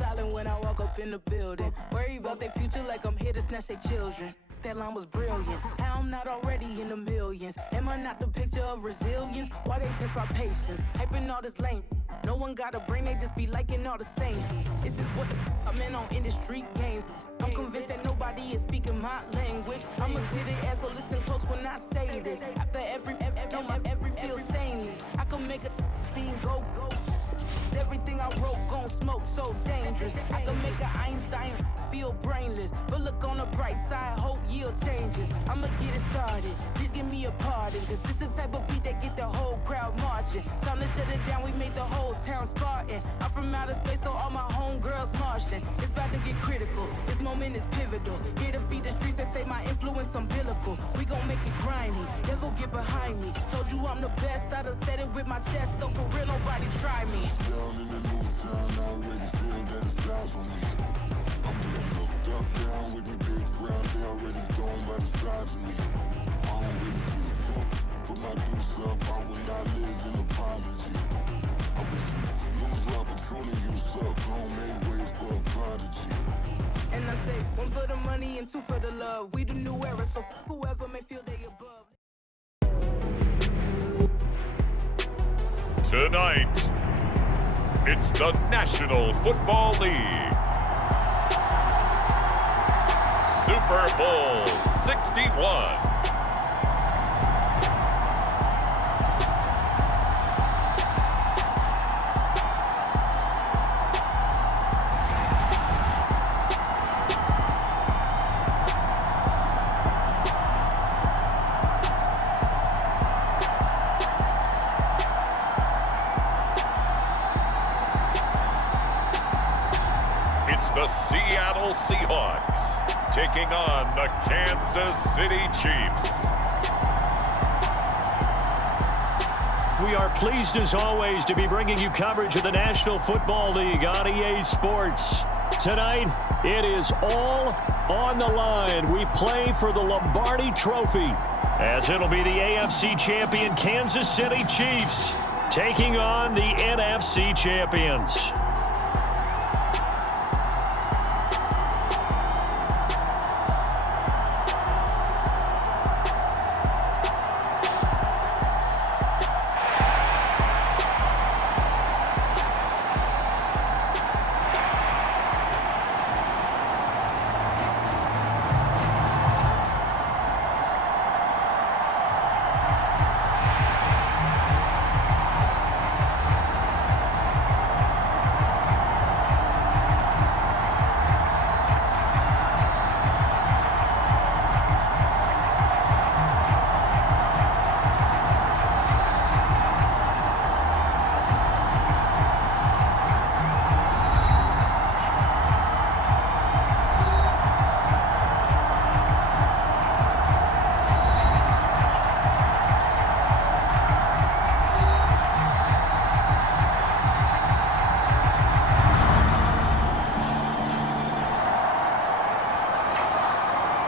silent when I walk up in the building. Worry about their future like I'm here to snatch their children. That line was brilliant. How I'm not already in the millions. Am I not the picture of resilience? Why they test my patience? Hyping all this lame. No one got a brain, they just be liking all the same. This is what the I'm in on industry games. I'm convinced that nobody is speaking my language. I'm a good ass, so listen close when I say this. After every feel stainless. I can make a fiend go. Everything I wrote gon' smoke, so dangerous. I can make an Einstein feel brainless. But look on the bright side, hope yield changes. I'ma get it started, please give me a pardon. Cause this the type of beat that get the whole crowd marching. Time to shut it down, we made the whole town Spartan. I'm from outer space, so all my homegirls Martian. It's about to get critical, this moment is pivotal. Here to feed the streets that say my influence umbilical. We gon' make it grimy, never get behind me. Told you I'm the best, I done said it with my chest. So for real, nobody try me. Down in the new town, I already feel that it's eyes on me. I'm getting looked up, down with these big crowds, they already gone by the size of me. I don't really get drunk, put my deuce up, I will not live in apology. I wish you lose my opportunity, you suck, don't make way for a prodigy. And I say, one for the money and two for the love. We the new era, so whoever may feel they above. Tonight, it's the National Football League. Super Bowl 61. The Seattle Seahawks taking on the Kansas City Chiefs. We are pleased as always to be bringing you coverage of the National Football League on EA Sports. Tonight, it is all on the line. We play for the Lombardi Trophy, as it'll be the AFC champion Kansas City Chiefs taking on the NFC champions.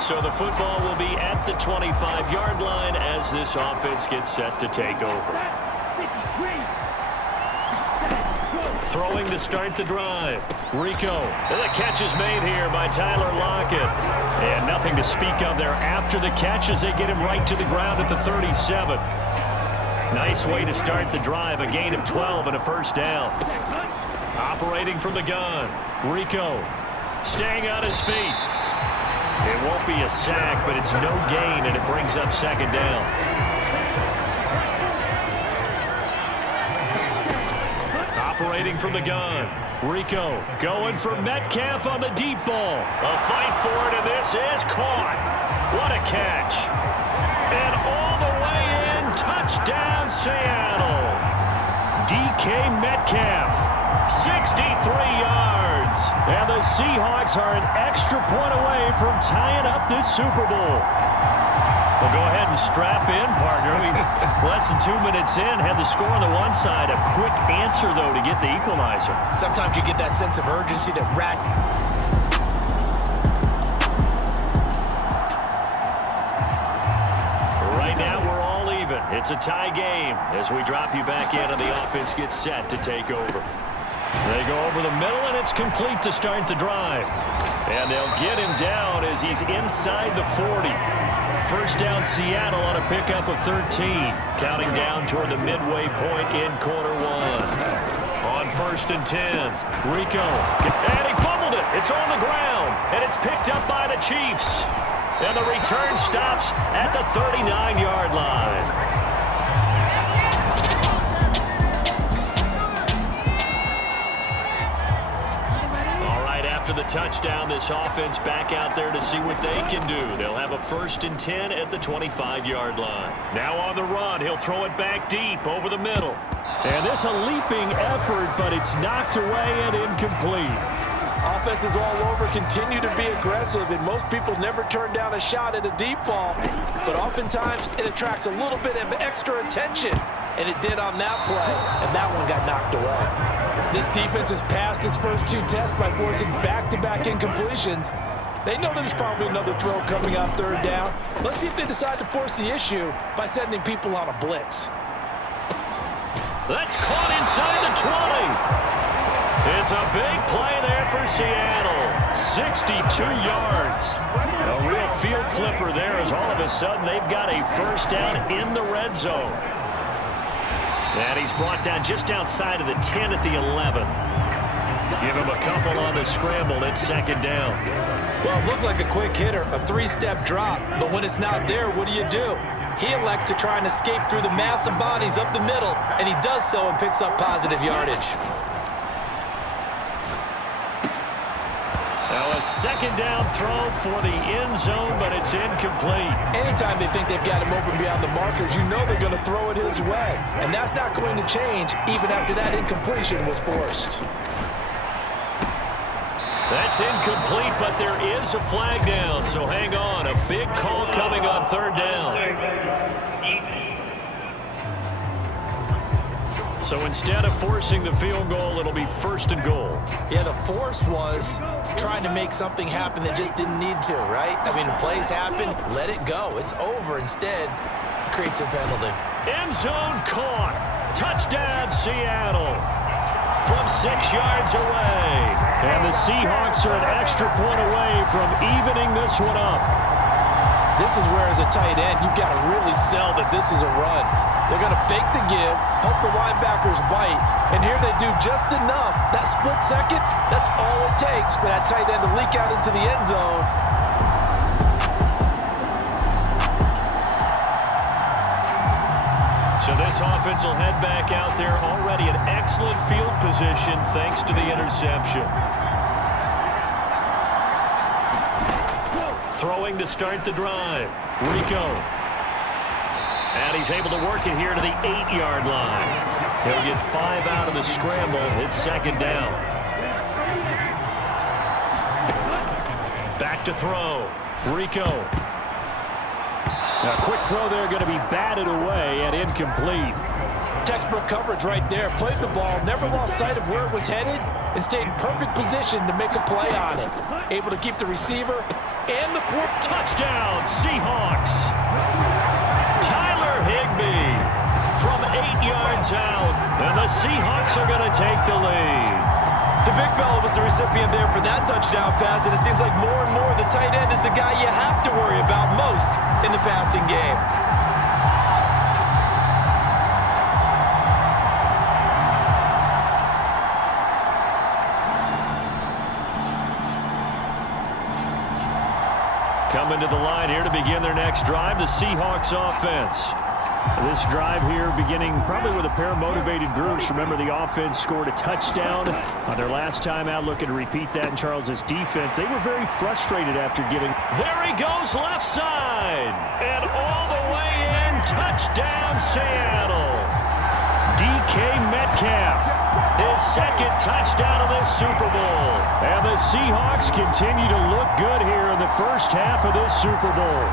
So the football will be at the 25-yard line as this offense gets set to take over. Throwing to start the drive. Rico. And the catch is made here by Tyler Lockett. And nothing to speak of there after the catch as they get him right to the ground at the 37. Nice way to start the drive. A gain of 12 and a first down. Operating from the gun. Rico staying on his feet. It won't be a sack, but it's no gain, and it brings up second down. Operating from the gun. Rico going for Metcalf on the deep ball. A fight for it, and this is caught. What a catch. And all the way in, touchdown Seattle. DK Metcalf, 63 yards. And the Seahawks are an extra point away from tying up this Super Bowl. Well, go ahead and strap in, partner. We less than 2 minutes in, had the score on the one side. A quick answer, though, to get the equalizer. Sometimes you get that sense of urgency that Right now, we're all even. It's a tie game as we drop you back in and the offense gets set to take over. They go over the middle, and it's complete to start the drive. And they'll get him down as he's inside the 40. First down, Seattle on a pickup of 13. Counting down toward the midway point in quarter one. On 1st and 10, Rico. And he fumbled it. It's on the ground. And it's picked up by the Chiefs. And the return stops at the 39-yard line. After the touchdown, this offense back out there to see what they can do. They'll have a 1st and 10 at the 25-yard line. Now on the run, he'll throw it back deep over the middle. And this a leaping effort, but it's knocked away and incomplete. Offenses all over continue to be aggressive, and most people never turn down a shot at a deep ball. But oftentimes, it attracts a little bit of extra attention, and it did on that play, and that one got knocked away. This defense has passed its first 2 tests by forcing back-to-back incompletions. They know there's probably another throw coming on 3rd down. Let's see if they decide to force the issue by sending people on a blitz. That's caught inside the 20. It's a big play there for Seattle. 62 yards. A real field flipper there as all of a sudden they've got a 1st down in the red zone. And he's brought down just outside of the 10 at the 11. Give him a couple on the scramble. It's 2nd down. Well, it looked like a quick hitter, a 3-step drop. But when it's not there, what do? He elects to try and escape through the mass of bodies up the middle, and he does so and picks up positive yardage. Now a 2nd down throw for the end zone, but it's incomplete. Anytime they think they've got him open beyond the markers, you know they're going to throw it his way. And that's not going to change even after that incompletion was forced. That's incomplete, but there is a flag down, so hang on. A big call coming on 3rd down. So instead of forcing the field goal, it'll be 1st and goal. Yeah, the force was trying to make something happen that just didn't need to, right? I mean, plays happen, let it go. It's over. Instead, it creates a penalty. End zone caught. Touchdown, Seattle. From 6 yards away. And the Seahawks are an extra point away from evening this one up. This is where, as a tight end, you've got to really sell that this is a run. They're going to fake the give, hope the linebackers bite, and here they do just enough. That split second, that's all it takes for that tight end to leak out into the end zone. So this offense will head back out there already in excellent field position thanks to the interception. Throwing to start the drive. Rico. And he's able to work it here to the 8-yard line. He'll get 5 out of the scramble. It's 2nd down. Back to throw. Rico. A quick throw there going to be batted away and incomplete. Textbook coverage right there. Played the ball, never lost sight of where it was headed, and stayed in perfect position to make a play on it. Able to keep the receiver and the quarterback. Touchdown, Seahawks. Tyler Higbee from 8 yards out, and the Seahawks are going to take the lead. The big fella was the recipient there for that touchdown pass, and it seems like more and more the tight end is the guy you have to worry about most in the passing game. Coming to the line here to begin their next drive, the Seahawks offense. This drive here beginning probably with a pair of motivated groups. Remember, the offense scored a touchdown on their last time out. Looking to repeat that in Charles's defense. They were very frustrated after giving. There he goes, left side. And all the way in, touchdown, Seattle. DK Metcalf, his 2nd touchdown of this Super Bowl. And the Seahawks continue to look good here in the first half of this Super Bowl.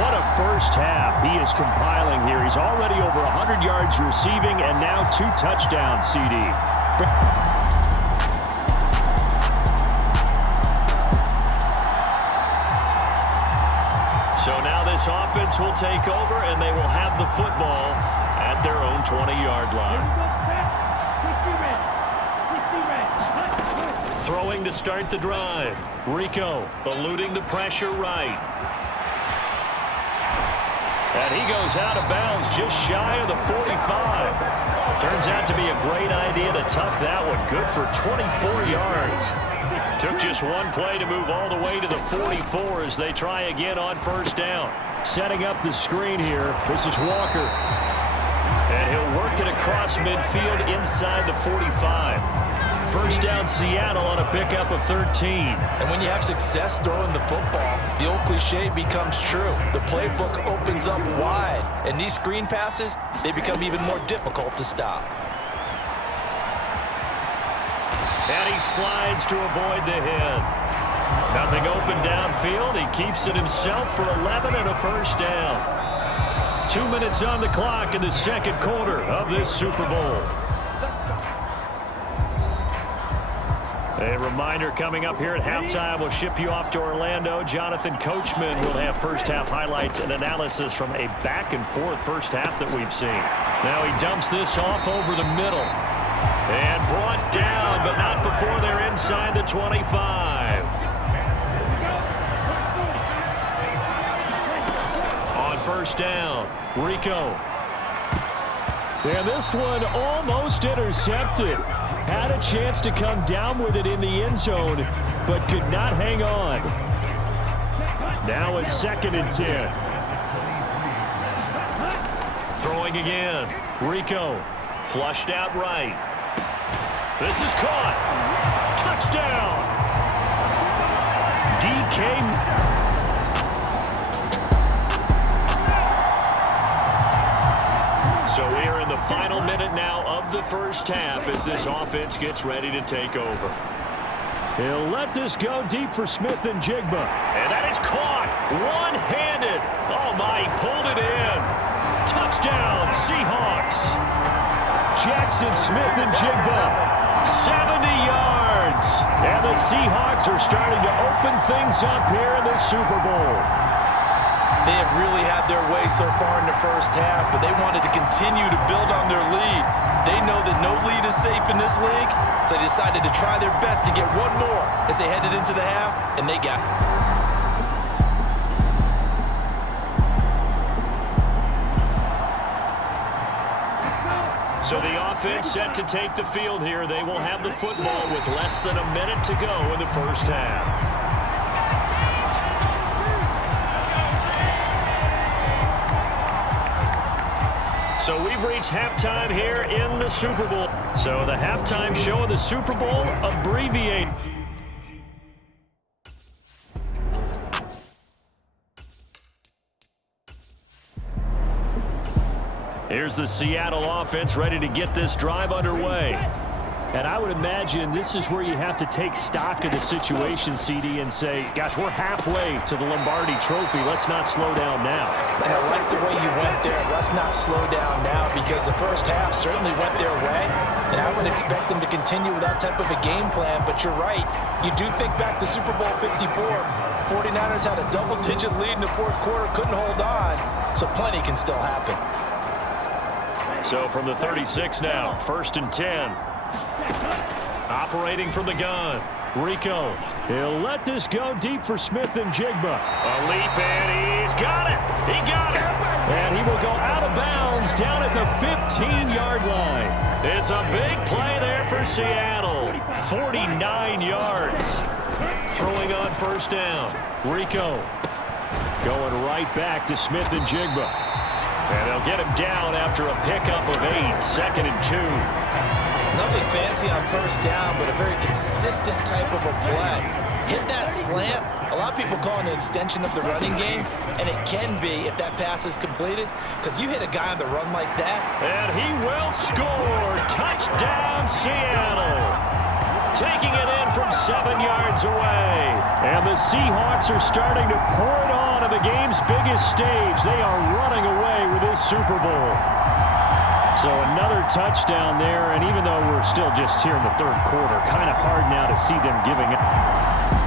What a first half he is compiling here. He's already over 100 yards receiving and now 2 touchdowns, CD. So now this offense will take over, and they will have the football at their own 20-yard line. Throwing to start the drive. Rico eluding the pressure right. And he goes out of bounds just shy of the 45. Turns out to be a great idea to tuck that one. Good for 24 yards. Took just one play to move all the way to the 44 as they try again on first down. Setting up the screen here. This is Walker. And he'll work it across midfield inside the 45. First down Seattle on a pickup of 13. And when you have success throwing the football, the old cliche becomes true. The playbook opens up wide. And these screen passes, they become even more difficult to stop. And he slides to avoid the hit. Nothing open downfield. He keeps it himself for 11 and a first down. 2 minutes on the clock in the second quarter of this Super Bowl. A reminder coming up here at halftime. We'll ship you off to Orlando. Jonathan Coachman will have first half highlights and analysis from a back and forth first half that we've seen. Now he dumps this off over the middle. And brought down, but not before they're inside the 25. On first down, Rico. And this one almost intercepted. Had a chance to come down with it in the end zone, but could not hang on. Now a 2nd and 10. Throwing again. Rico. Flushed out right. This is caught. Touchdown. DK. So we are in the final minute now of the first half as this offense gets ready to take over. He'll let this go deep for Smith and Jigba. And that is caught one-handed. Oh, my, he pulled it in. Touchdown, Seahawks. Jackson Smith and Jigba. 70 yards. And the Seahawks are starting to open things up here in the Super Bowl. They have really had their way so far in the first half, but they wanted to continue to build on their lead. They know that no lead is safe in this league, so they decided to try their best to get one more as they headed into the half, and they got it. So the offense set to take the field here. They will have the football with less than a minute to go in the first half. So we've reached halftime here in the Super Bowl. So the halftime show of the Super Bowl abbreviated. Here's the Seattle offense ready to get this drive underway. And I would imagine this is where you have to take stock of the situation, CD, and say, gosh, we're halfway to the Lombardi Trophy. Let's not slow down now. And I like the way you went there. Let's not slow down now, because the first half certainly went their way. And I would expect them to continue with that type of a game plan. But you're right. You do think back to Super Bowl 54. 49ers had a double-digit lead in the fourth quarter, couldn't hold on. So plenty can still happen. So from the 36 now, 1st and 10. Operating from the gun, Rico. He'll let this go deep for Smith and Jigba. A leap, and he's got it. He got it. And he will go out of bounds down at the 15-yard line. It's a big play there for Seattle. 49 yards. Throwing on first down. Rico going right back to Smith and Jigba. And they'll get him down after a pickup of 8, 2nd and 2. Nothing fancy on first down, but a very consistent type of a play. Hit that slant. A lot of people call it an extension of the running game, and it can be if that pass is completed, because you hit a guy on the run like that. And he will score. Touchdown, Seattle. Taking it in from 7 yards away. And the Seahawks are starting to pour it on the game's biggest stage. They are running away with this Super Bowl. So another touchdown there, and even though we're still just here in the third quarter, kind of hard now to see them giving up.